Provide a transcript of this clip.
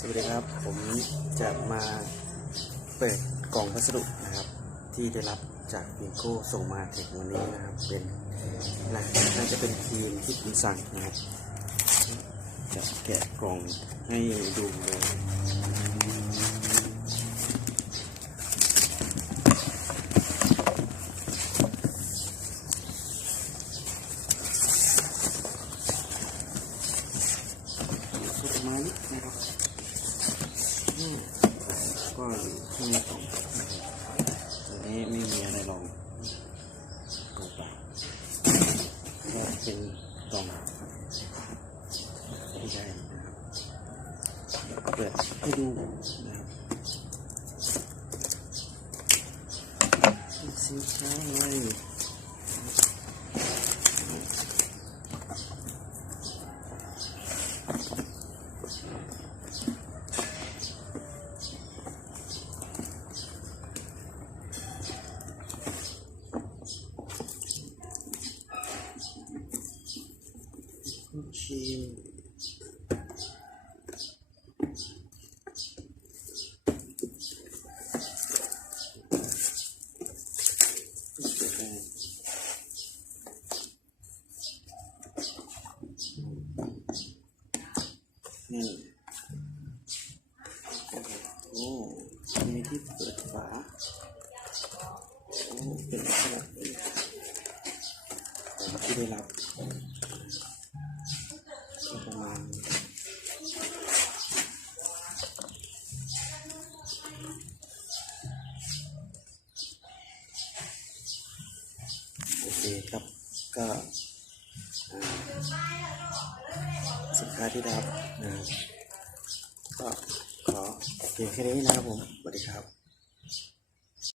สวัสดีครับ ผมจะมาเปิดกล่องพัสดุนะครับ ที่ได้รับจากบิงโก้ส่งมาถึงวันนี้นะครับ เป็นน่าน่าจะเป็นทีมที่ผมสั่งนะครับ จะแกะกล่องให้ดูเลย ก็ประมาณนี้นะครับอืม ก็อยู่ในกล่องนะครับตอนนี้ไม่มีอะไรลองกล่องเปก็เป็นกล่องที่ได้นะครับเปิดให้ดูนะครับซื้อช้าเลย ษณะนี้ของที่ไคครับก็สินค้าที่ได้รับนะครับก็ขอเพียงแค่นี้นะครับผมสวัสดีครับ